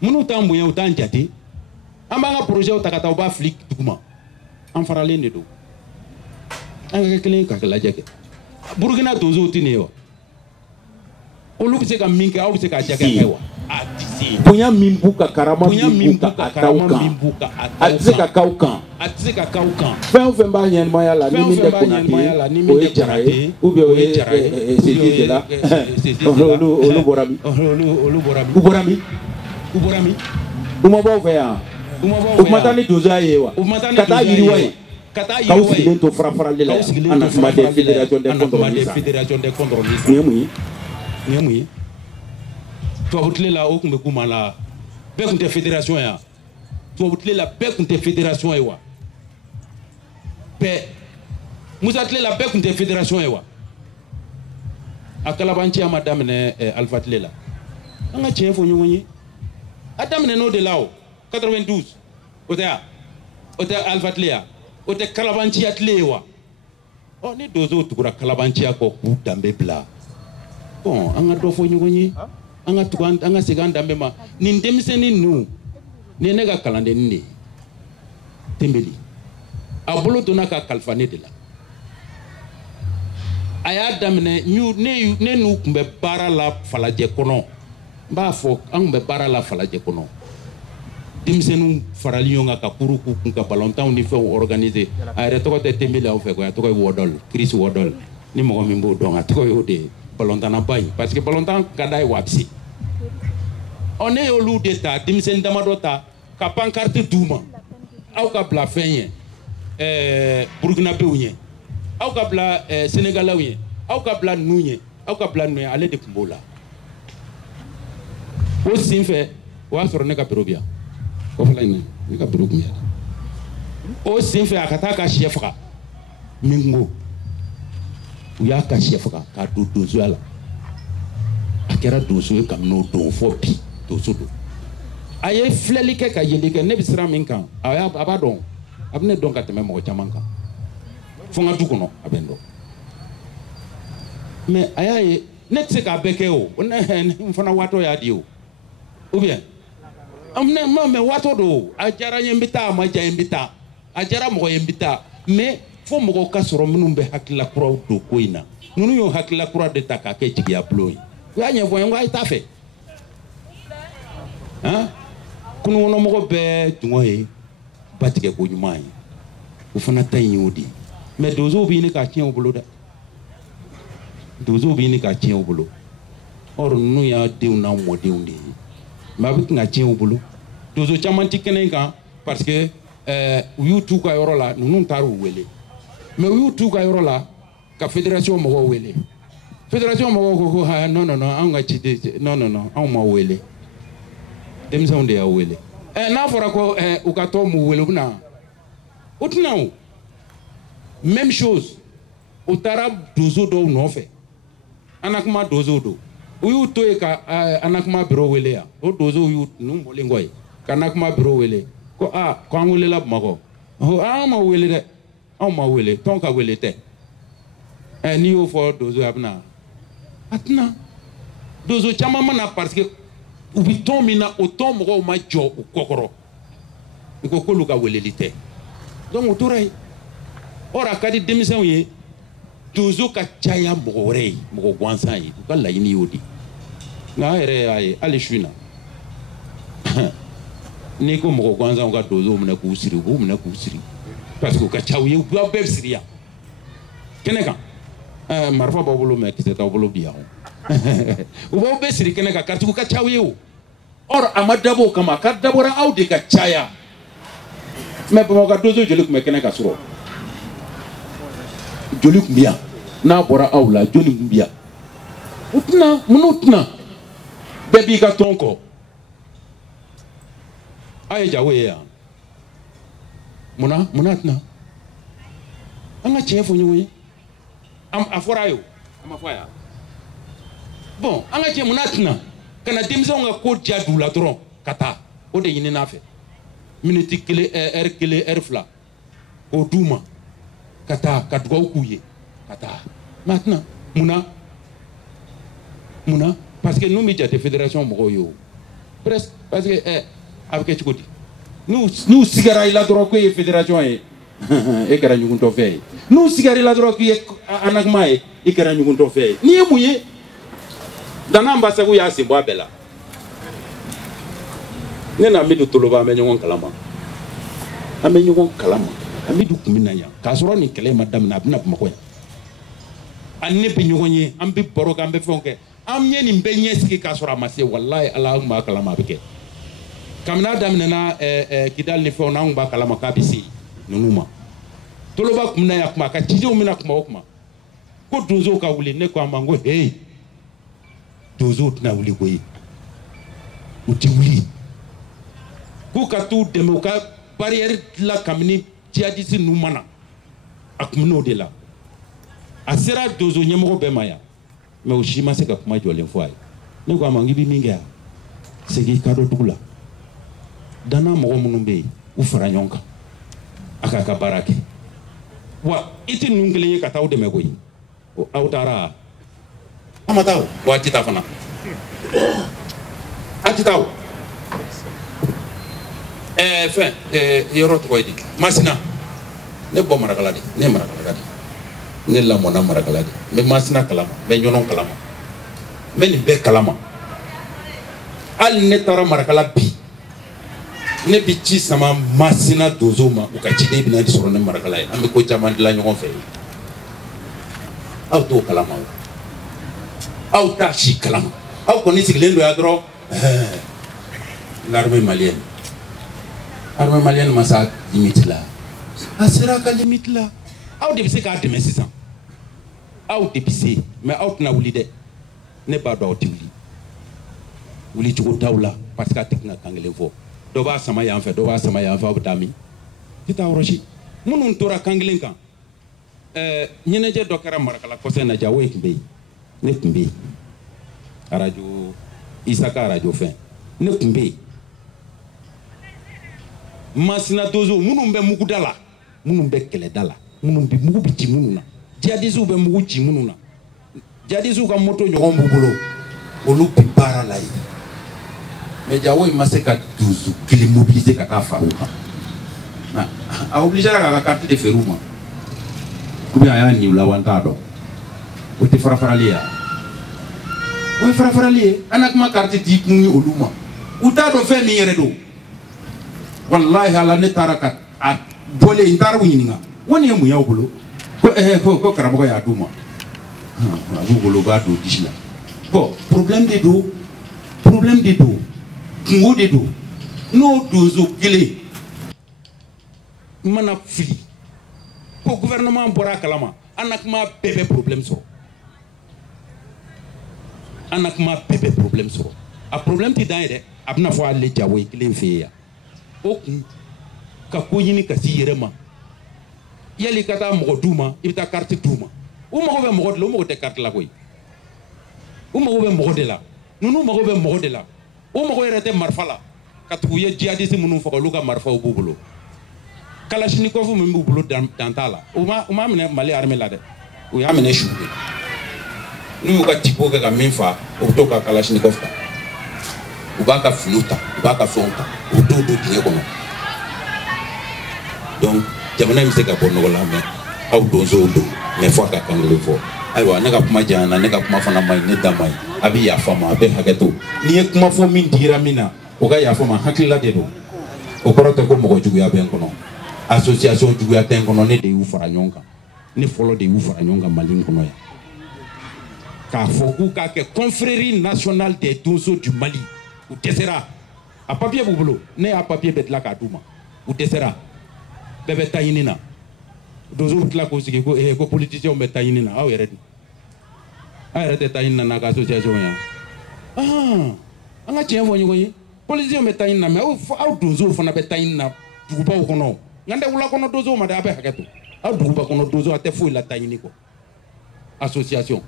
minnu t'an bonya u t'an jate an b'an ka projets ta ka taa u b'a fili duguma an faralen de don an ka kɛ kelen ye ka lajɛ kɛ Burukina donsow tɛ nin ye wa olu bɛ se ka min kɛ aw bɛ se k'a jɛ kɛ wa ten bonya min b'u ka karama min b'u ka a t'aw kan a tɛ se ka k'aw kan fɛn o fɛn b'a ɲɛnamaya la ni min tɛ Konate o ye Jara ye ou bien o ye Sidi de la olu bɔra min u bɔra min u ma b'aw fɛ yan u ma taa ni donso ye wa ka taa yiriwa ye k'aw sigilen to fara-farali la yan en kuma des fédérations des contrôlistes nin ye mun ye tubabu tile la o tun bɛ kuma la bɛɛ tun tɛ fédération yan tubabu tile la bɛɛ tun tɛ fédération ye wa bɛɛ Musa tile la bɛɛ tun tɛ fédération ye wa a kalabanciya ma daminɛ Alpha tile la an ka tiɲɛ fɔ ɲɔgɔn ye a daminɛ n'o de la o 92 o tɛ yan o tɛ Alpha tile yan o tɛ kalabanciya tile ye wa ɔ ni donsow tugura kalabanciya kɔ k'u danbe bila bon an ka dɔ fɔ ɲɔgɔn ye an ka segin an danbe ma nin denmisɛnnin ninnu ni ne ka kalandennin de ye Tembeli a bolo donna ka kalifa ne de la a y'a daminɛ ne n'u tun bɛ baara la Falajɛ kɔnɔ n b'a fɔ an tun bɛ baara la Falajɛ kɔnɔ denmisɛnninw farali ɲɔgɔn kan ka kuru k'u kun ka balontanw ni fɛnw organiser a yɛrɛ tɔgɔ tɛ Tembeli aw fɛ quoi a tɔgɔ ye Wɔdɔl Chris Wɔdɔl ni mɔgɔ min b'o dɔn a tɔgɔ ye o de ye balontanaba in parce que balontan ka d'a ye wa a bɛ se ɔ ne y'olu de ta denmisɛnnin damadɔ ta ka pancarte d'u ma aw ka bila fɛn ye Burukinabew ye aw ka bila Sénégalais ye aw ka bila ninnu ye aw ka bila ninnu ye ale de tun b'o la o sen fɛ o y'a sɔrɔ ne ka bureau bɛ yan kɔfɛla in na ne ka bureau tun bɛ yan o sen fɛ a ka taa ka sɛ faga Mingo u y'a ka sɛ faga k'a don donsoya la a kɛra donso ye kabini o don fɔ bi donso don a ye filɛli kɛ ka yeli kɛ ne bɛ siran min kan a b'a dɔn a bɛ ne dɔn ka tɛmɛ mɔgɔ caman kan fo n ka du kɔnɔ a bɛ n dɔn mais a y'a ye ne tɛ se k'a bɛɛ kɛ o n fana waatɔ y'a di o ou bien mais waatɔ don a diyara n ye n bɛ taa a ma diya n bɛ taa a diyara mɔgɔ ye n bɛ taa mais fo mɔgɔw ka sɔrɔ minnu bɛ hakilila kuraw don ko in na ninnu y'o hakilila kura de ta k'a kɛ jigiya bulon ye u y'a ɲɛfɔ n ye n ko a ye taa fɛ han kunukɔnɔmɔgɔ bɛɛ dungɔ ye ba tigɛ ko ɲuman ye o fana ta in y'o de ye mais donsow bɛ ɲini k'a tiɲɛ u bolo dɛ donsow bɛ ɲini k'a tiɲɛ u bolo or ninnu y'a denw n'a mɔdenw de ye mais a bɛ tɛna tiɲɛ u bolo donso caman tɛ kɛnɛ in kan parce que u y'u t'u ka yɔrɔ la ninnu taar'u wele mais u y'u t'u ka yɔrɔ la ka fédération mɔgɔw wele fédération mɔgɔw ko ko ha non anw ka ci tɛ non anw ma wele denmisɛnw de y'a wele n'a fɔra ko u ka tɔn m'u wele u bɛ na o tɛna o même chose u taara donso dɔw nɔfɛ Anakuma donsow don u y'u to yen ka Anakuma bureau wele yan o donsow y'u ninnu bɔlen kɔ yen ka Anakuma bureau wele ko ko an welela Bamakɔ an ma wele dɛ anw ma wele tɔn ka wele tɛ n'i y'o fɔ donso ye a bɛ na a tɛna donso caman mana parce que u bɛ tɔn min na o tɔn mɔgɔw ma jɔ u kɔkɔrɔ u ko k'olu ka weleli tɛ donc u tora yen or a ka di denmisɛnw ye donso ka caya mɔgɔ wɛrɛ ye mɔgɔ gansan ye u ka laɲini y'o de nka an yɛrɛ y'a ye hali su in na n'i ko mɔgɔ gansanw ka donsow minɛ k'u siri u b'u minɛ k'u siri parce que u ka ca u ye u bɛɛ bɛ siri yan kɛnɛ kan marifa b'aw bolo mais kisɛ t'aw bolo bi yan u b'aw bɛɛ siri kɛnɛ kan karitigɛ u ka ca u ye o or a ma dabɔ o kama a ka dabɔra aw de ka caya mais Bamakɔ donso joli tun bɛ kɛnɛ kan sɔrɔ joli tun bɛ yan n'a bɔra aw la joli tun bɛ yan o tɛna minnu tɛna bɛɛ b'i ka tɔn kɔ a ye jago ye yan munna tɛna an ka tiɲɛ fɔ ɲɔgɔn ye a fɔra a ye o a ma fɔ a ye bon an ka tiɲɛ munna tɛna ka na denmisɛnw ka ko diya d'u la dɔrɔn ka taa o de ɲinina fɛ miniti kelen ɛri kelen ɛri fila k'o d'u ma ka taa ka dugawu k'u ye ka taa mais a tɛna munna parce que ninnu bɛ jate fédération mɔgɔw ye o presque parce que a bɛ kɛ cogo di n'u sigara i la dɔrɔn k'e ye fédération ye e kɛra ɲuguntɔfɛn ye n'u sigara i la dɔrɔn k'i ye Anakuma ye i kɛra ɲuguntɔfɛn ye n'i ye mun ye Dana Anbasagu y'a sen bɔ a bɛɛ la ne na Amidu Toloba an bɛ ɲɔgɔn kalama an bɛ ɲɔgɔn kalama Amidu kun bɛ na yan k'a sɔrɔ nin kɛlɛ ma daminɛ a bɛna Bamakɔ yan an ne bɛ ɲɔgɔn ye an bɛ baro kɛ an bɛ fɛnw kɛ an ye nin bɛɛ ɲɛsigi k'a sɔrɔ a ma se walahi Ala an b'a kalama a bɛ kɛ kabini a daminɛna Kidali ni fɛnw na an b'a kalama k'a bɛ se ninnu ma Toloba kun bɛ na yan kuma ka cidenw bɛna kuma o kuma ko donsow ka wuli ne ko a ma n ko hey donsow tɛna wuli koyi u tɛ wuli k'u ka t'u dɛmɛ u ka barrière la kabini djihadiste ninnu ma na a kun bɛ n'o de la a sera donso ɲɛmɔgɔ bɛɛ ma yan mais o si ma se ka kuma jɔlen fɔ a ye ne ko a ma n k'i bɛ min kɛ yan segin i ka dɔ dugu la danna mɔgɔ minnu bɛ yen u fara ɲɔgɔn kan a k'a ka baara kɛ wa i tɛ ninnu kelen ye ka taa aw dɛmɛ koyi aw taara a ma taa o wa a tɛ taa fana a tɛ taa o fɛn yɔrɔ tɔgɔ ye di Masina ne bɔ Marakala de ne ye Marakala de ne lamɔna Marakala de n bɛ Masina kalama n bɛ ɲɔnɔn kalama n bɛ nin bɛɛ kalama hali ne taara Marakala bi ne bi ci sama Masina donsow ma u ka ciden bɛna sɔrɔ ne Marakala ye an bɛ ko caman dilan ɲɔgɔn fɛ aw t'o kalama o aw t'a si kalama aw kɔni sigilen don yan dɔrɔn l'armée malienne ma s'a limite la a sera ka limite la aw de bɛ se k'a dɛmɛ sisan aw de bɛ se mais aw tɛna wuli dɛ ne b'a dɔn aw tɛ wuli wuli cogo t'aw la parce que a tɛ na kan kelen fɔ dɔ b'a sama yan fɛ dɔ b'a sama yan fɛ aw bɛ taa min tɛ taa yɔrɔ si minnu tora kan kelen kan ɲɛnajɛ dɔ kɛra Marakala kɔsɛ in na Jawo tun bɛ yen ne tun bɛ yen radio Isaka radio fɛn ne tun bɛ yen Masina donsow minnu bɛ muguda la minnu bɛ kɛlɛda la minnu bɛ mugu bɛ ci minnu na djihadistes bɛ mugu ci minnu na djihadistes ka moto ɲɔgɔn b'u bolo olu bɛ baara la yen mais Jawo ma se ka donso kelen mobiliser ka taa fara u kan a obligera k'a ka carte de feere u ma ou bien a y'a nin la wa n t'a dɔn o tɛ fara farali ye o ye fara farali ye an na kuma carte di kun ye olu ma u t'a dɔn fɛn min yɛrɛ don wallahi ala ne taara ka a bɔlen n taara u ɲininka ko nin ye mun y'aw bolo ko karamɔgɔ y'a d'u ma a b'u bolo u b'a don disi la bon problème de don kungo de don n'o donso kelen mana fili ko gouvernement bɔra a kalama an na kuma bɛɛ bɛ problème sɔrɔ a problème tɛ dan ye dɛ a bɛna fɔ ale Jawo ye kelen fɛ yen yan o kun ka ko ɲini ka s'i yɛrɛ ma yali ka taa mɔgɔ d'u ma i bɛ taa carte d'u ma u mago bɛ mɔgɔ de la u mago tɛ carte la koyi u mago bɛ mɔgɔ de la ninnu mago bɛ mɔgɔ de la u mago yɛrɛ tɛ marifa la ka tugu u ye djihadiste minnu faga olu ka marifaw b'u bolo Kalashnikov min b'u bolo dan t'a la u ma minɛ Mali armée la dɛ u y'a minɛ su de n'u y'u ka tipo kɛ ka min fa u bɛ to ka Kalashnikov ta u b'a ka finiw ta u b'a ka fɛnw ta u bɛ t'o don dingɛ kɔnɔ donc jamana in bɛ se ka bɔ nɔgɔ la mais aw donsow don mais fo a ka kan kelen fɔ ayiwa ne ka kuma janya na ne ka kuma fana ma ɲi ne da ma ɲi a bɛ yafa ma a bɛ hakɛ to n'i ye kuma fɔ min digira min na o ka yafa ma hakilila de don o kɔrɔ tɛ ko mɔgɔ juguya bɛ n kɔnɔ association juguya tɛ n kɔnɔ ne de y'u fara ɲɔgɔn kan ne fɔlɔ de y'u fara ɲɔgɔn kan Mali in kɔnɔ yan k'a fɔ k'u k'a kɛ confrérie nationale des donsos du Mali u dɛsɛra a papier b'u bolo ne y'a papier bɛɛ dilan k'a d'u ma u dɛsɛra bɛɛ bɛ taa ɲini na donsow bɛ tila k'o sigi ko politiciens bɛ taa ɲini na aw yɛrɛ dun aw yɛrɛ tɛ taa ɲini na n'a ka association yan an ka tiɲɛ fɔ ɲɔgɔn ye politiciens bɛ taa ɲini na mais aw donsow fana bɛ taa ɲini na dugubaw kɔnɔ nka n tɛ wula kɔnɔ donsow ma dɛ a bɛ hakɛ to aw duguba kɔnɔ donsow a tɛ foyi la taa ɲini kɔ association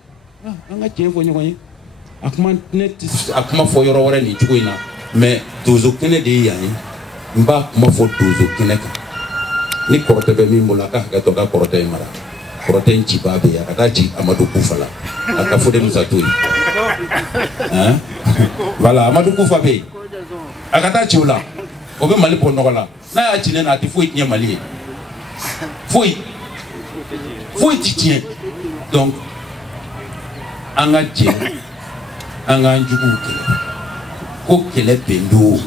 an ka tiɲɛ fɔ ɲɔgɔn ye a kuma ne tɛ a kuma fɔ yɔrɔ wɛrɛ nin cogo in na mais donso kɛnɛ de ye yan ye n b'a kuma fɔ donso kɛnɛ kan ni kɔrɔtɛ bɛ min bolo a ka hakɛ to a ka kɔrɔtɛ in mara kɔrɔtɛ in ci baa bɛ yen a ka taa ci Amadu Kufa la a ka fɔ de Musa to yen voilà Amadu Kufa bɛ yen a ka taa ci o la o bɛ Mali bɔ nɔgɔ la n'a y'a ci ne na a tɛ foyi tiɲɛ Mali ye foyi tɛ tiɲɛ donc an ka jɛ an k'an juguw kɛlɛ ko kɛlɛ bɛn don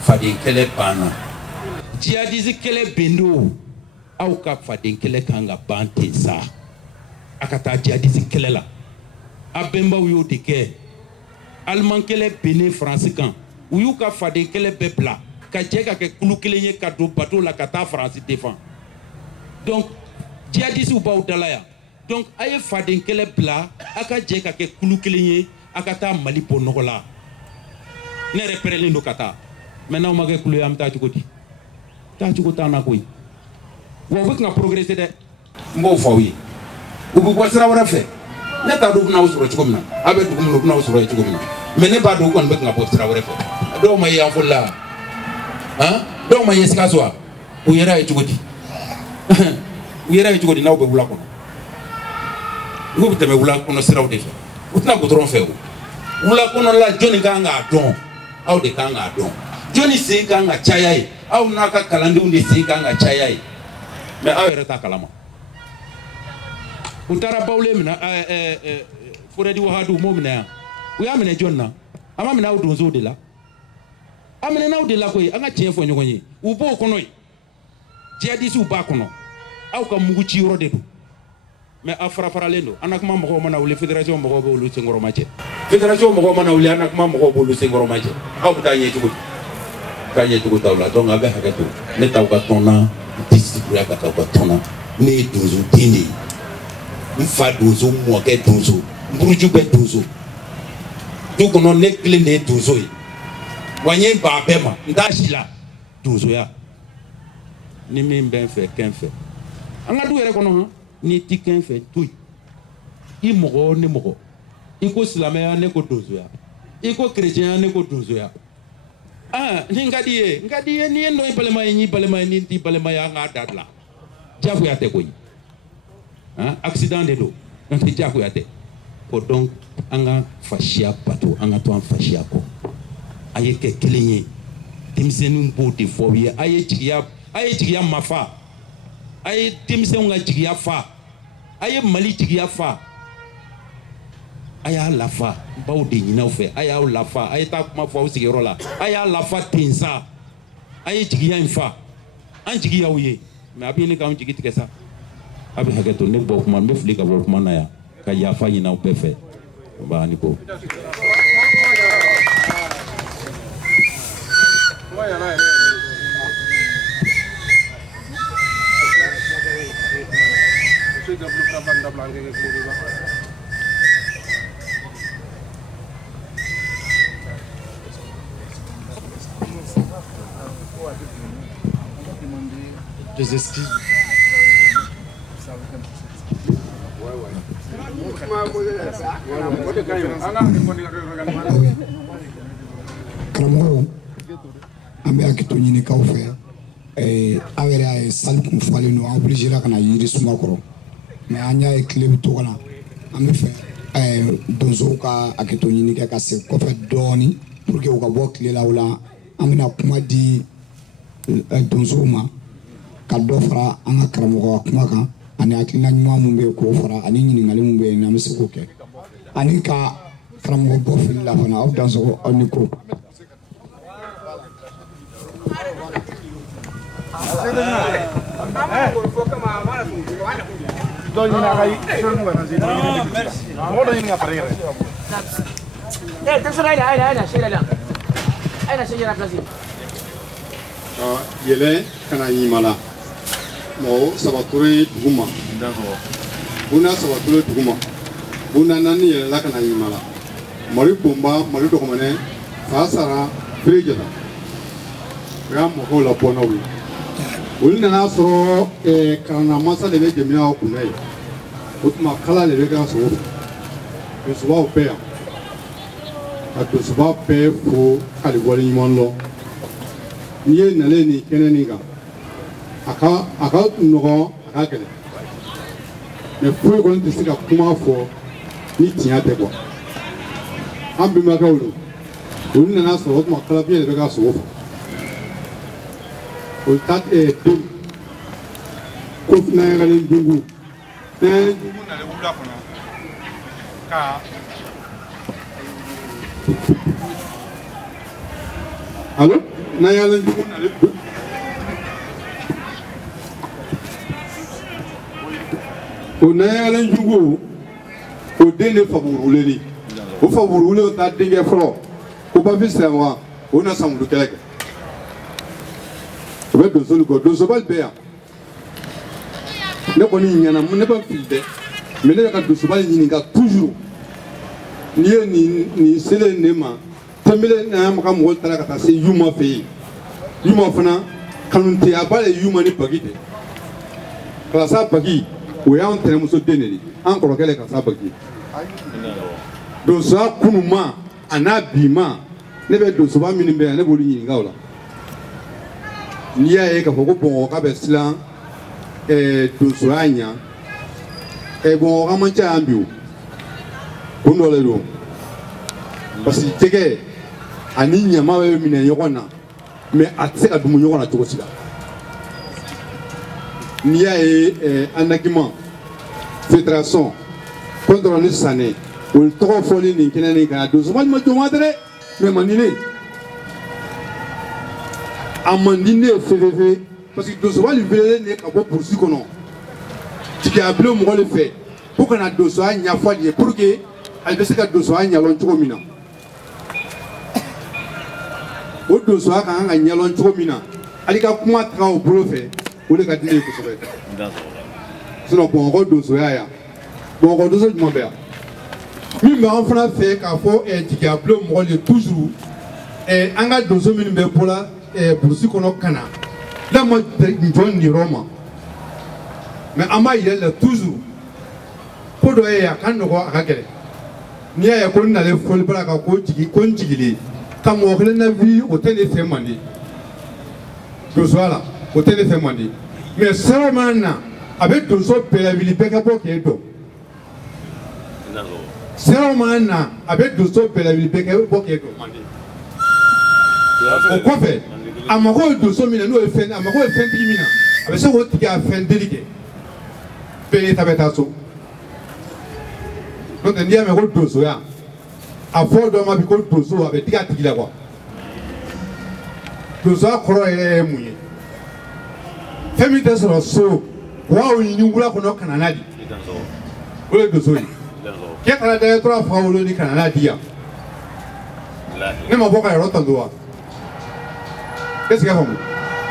faden kɛlɛ banna jihadisi kɛlɛ bendo aw ka faden kɛlɛ kan ka ban ten sa a ka taa jihadisi kɛlɛ la a bɛnbaw y'o de kɛ aliman kɛlɛ benen faransi kan u y'u ka faden kɛlɛ bɛɛ bila ka jɛ ka kɛ kulu kelen ye ka don bateau la ka taa faransi défend donc jihadisiw b'aw dala yan donc a ye faden kɛlɛ bila a ka jɛ ka kɛ kulu kelen ye a ka taa mali bɔ nɔgɔ la ne yɛrɛ pɛrɛlen don ka taa mɛ n'aw ma kɛ kulu ye an bɛ taa cogo di taa cogo t'an na koyi wa u bɛ kan ka progresser dɛ n b'o fɔ aw ye u bɛ bɔ sira wɛrɛ fɛ ne t'a dɔn u bɛn'aw sɔrɔ cogo min na a bɛ dugu min na u bɛn'aw sɔrɔ yen cogo min na mɛ ne b'a dɔn u kɔni bɛ kan ka bɔ sira wɛrɛ fɛ dɔw ma ye yan fɔli la han dɔw ma ye Sikaso wa u yɛrɛ ye cogo di u yɛrɛ ye cogo di n'aw bɛ wula kɔnɔ n ko bɛ tɛmɛ wula kɔnɔ siraw de fɛ u tɛna goudron fɛ o wula kɔnɔla jɔnni kan k'a dɔn aw de kan k'a dɔn jɔnni sen kan ka caya ye aw n'a ka kalandenw de sen kan ka caya ye mɛ aw yɛrɛ t'a kalama u taara bawule minɛ Foredi Wahadu u m'o minɛ yan u y'a minɛ jɔnni na a ma minɛ aw donsow de la a minɛn'aw de la koyi an ka tiɲɛ fɔ ɲɔgɔn ye u b'o kɔnɔ yen jihadisiw b'a kɔnɔ aw ka mugu ci yɔrɔ de don mɛ aw fara-faralen don an na kuma mɔgɔw mana wuli fédération mɔgɔw bɛ olu senkɔrɔma cɛ fédération mɔgɔw mana wuli an na kuma mɔgɔw b'olu senkɔrɔma cɛ aw bɛ taa ɲɛ cogo di taa ɲɛ cogo t'aw la donc a bɛ hakɛ to ne t'aw ka tɔn na n tɛ siguya ka taa aw ka tɔn na ne ye donso den de ye n fa donso n mɔkɛ donso n buruju bɛ donso du kɔnɔ ne kelen de ye donso ye wa n ye n ban a bɛɛ ma n t'a si la donsoya ni min bɛ n fɛ kɛ n fɛ an ka du yɛrɛ kɔnɔ han n'i ti kɛ n fɛ to yen i mɔgɔ ne mɔgɔ i ko silamɛya ne ko donsoya i ko kerecɛnya ne ko donsoya ni n ka di ye n ka di ye n'i ye nɔ i balima ye n y'i balima ye ni n t'i balima ye an k'a dabila diyagoya tɛ koyi accident de don n'o tɛ diyagoya tɛ o donc an ka fasiya bato an ka to an fasiya kɔ a ye kɛ kelen ye denmisɛnninw b'o de fɔ aw ye a ye jigiya mafa a ye denmisɛnw ka jigiya fa a ye mali jigiya fa a y'a lafa baw de ɲin'aw fɛ a y'aw lafa a ye taa kuma fɔ aw sigiyɔrɔ la a y'a lafa ten sa a ye jigiya in fa an jigi y'aw ye mɛ a bɛ ɲini k'anw jigi tigɛ sa a bɛ hakɛ to ne bɔ kuma n bɛ fili ka bɔ kuma na yan ka yafa ɲini aw bɛɛ fɛ ba ni ko Des excuses. Karamɔgɔw an bɛ hakili to ɲinikaw fɛ aw yɛrɛ y'a ye sali kun falen don an obiligera ka na yiri suma kɔrɔ mɛ an y'a ye tile bɛ to ka na an bɛ fɛ donsow ka hakili to ɲini kɛ ka se kɔfɛ dɔɔni pour que u ka bɔ tile la o la an bɛna kuma di donsow ma ka dɔ fara an ka karamɔgɔ ka kuma kan ani hakilina ɲuman mun bɛ yen k'o fara ani ɲininkali mun bɛ yen n'an bɛ se k'o kɛ ani ka karamɔgɔ bɔ fili la fana aw dansogo aw ni ko. Yɛlɛ kana ɲimala mɔgɔ saba ture dugu ma buna saba ture dugu ma buna naani yɛlɛla kana ɲimala mari bonba mari dɔgɔmɛnɛ fa sara fere jɛla o y'a mɔgɔw la bɔ n'aw ye olu nana sɔrɔ kalanna masa de bɛ jɛmiya kunna ye o tuma kala de bɛ kɛ sogo fɛ donsobaw bɛɛ yan ka donsoba bɛɛ fo k'ale waleɲuman lɔ n'i ye nalen nin kɛnɛ nin kan a ka nɔgɔn a ka gɛlɛn mɛ foyi kɔni tɛ se ka kuma fɔ ni tiɲɛ tɛ kuwa an bɛnbakɛw don olu nana sɔrɔ o tuma kalabiyɛn de bɛ ka sogo fɔ o ta don ko finayagalen dungu finayagalen dungu nalen wula kɔnɔ ka alo na yalan jugu na le o na yalan jugu o dene faburule ni o faburule o ta dinge fro ko ba fi sewa o na samuru keleke o be dozo ko dozo bal be ya ne ko ni nyana mun ne ba filde mais ne ka dozo bal ni ka toujours ni sele ne ma tambile na ma ka mo tala ka ta se yuma fe yuma fana kanunte abale yuma ni bagide kala sa bagi o ya on tere muso deneli an ko kele ka sa bagi dozo kunuma anabima ne be dozo ba mini be ne boli yin gawla ni ya e ka foko bon ka be slan dozo anya bon ka mancha ambiu kundo le do parce que tege ani nyama be mine yokona mais atseka dumu yokona to sila ni ya un argument fédération contre le sané ou le trop folie ni kinani ka dozo ma madre mais manine amandine FVV parce que dozo va libérer ne ka bo poursuit kono tiki ablo mo le fait pour que na dozo anya folie pour que elle se ka dozo anya lon tuko mina o dozo aka anya lon tuko mina ali ka kuma tra o bolo fait o le ka dile ko sobe sinon bon ko dozo ya bon ko dozo mo be mi me en fana fait ka fo tiki ablo mo le toujours anga dozo min be pola poursuit kono kana la mo njon ni Roma mais ama il est toujours pour do ya kan ko aka gele ni ya ko na le fol bra ka ko jigi ko jigile kam wo kle na vi o tele fe mandi dozo ala o tele fe mandi mais seromana avec dozo pelavili peka po ke do seromana avec dozo pelavili peka po ke do mandi o ko fe amako dozo mina no e fe amako e fe mina avec ça o tiga fe déliqué pe tabeta so donc il y a mes rôles dozo ya a fort de ma biko dozo avec tiga tigila quoi dozo akoro ere muye femi desoro so wa o yin ngula ko no kananadi o le dozo yi ke kala de trois fois o ni kananadi ya ne ma boka ro tandoa qu'est-ce qu'il y a comme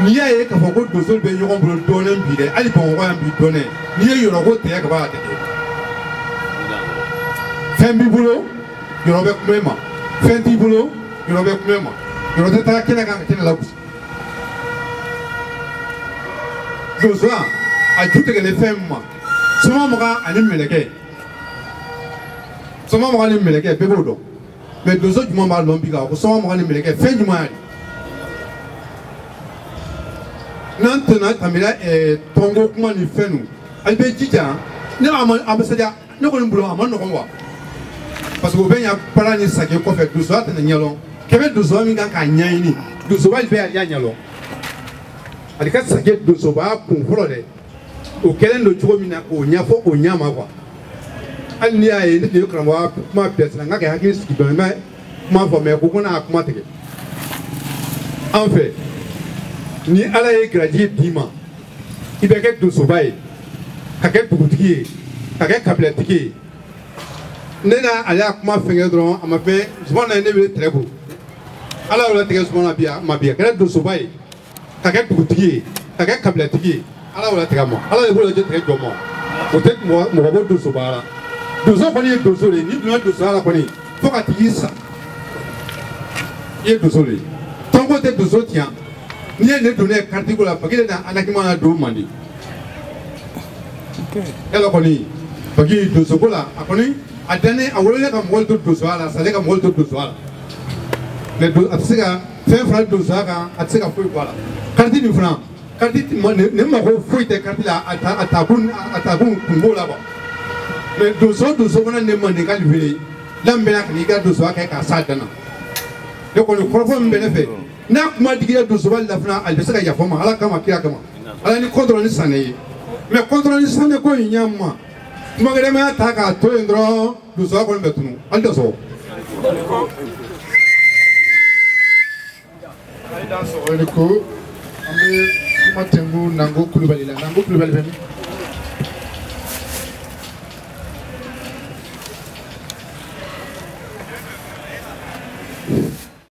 ni ya e ka foko dozo be yo ngolo donen bi de ali bon wa bi donen ni ye yo ro te ya ka ba te Fembi bulo, yorobe kumema. Fenti bulo, yorobe kumema. Yorobe ta kena kena lakus. Dozo a jute ke le femma. Soma moga ani meleke. Soma moga ani meleke bebo do. Mais dozo juma ma lombiga ko soma moga ani meleke fe juma. Nantena tamila tongo kuma ni fenu. Albe jija. Ne amasadia ne ko mbulo amano ko wa. Parce que vous avez parlé de ça qui est fait, vous avez dit que vous avez dit que vous avez dit que vous avez dit que vous avez dit que vous avez dit que vous en fait, ni ala est gradué dima. Il y a quelques sauvages, quelques boutiquiers, quelques cabletiers. Nena ala kuma fenge dron ama pe zona ne be trebo ala wala tege zona bia mabia kala do sobai kaka dugutiye kaka kablatiki ala wala tege mo ala wala je tege jomo o tek mo bo do sobara do so koni do so le ni do so ala koni to ka tisa ye do so le tongo te do so tia ni ne do ne kartikula bagile na anakima na do mandi ela koni bagi do so kola akoni adane awole ka mol to dozo ala sale ka mol to dozo ala le do atsika fe fra dozo ka atsika foi kwala karti ni fra karti ne ma ko foi te karti la atakun kumbola ba le dozo bana ne mande ka livele lambe na ni ga dozo ka sadana le ko le korofo mbele fe na kuma digira dozo ba la fra al besaka ya foma ala kama kira kama ala ni contrôle ni sané mais contrôle ni sané ko nyama magare ma ta ka to indro du so ko betunu anda so président Soreleko, on est comment Nango Koulibaly. Nango Koulibaly.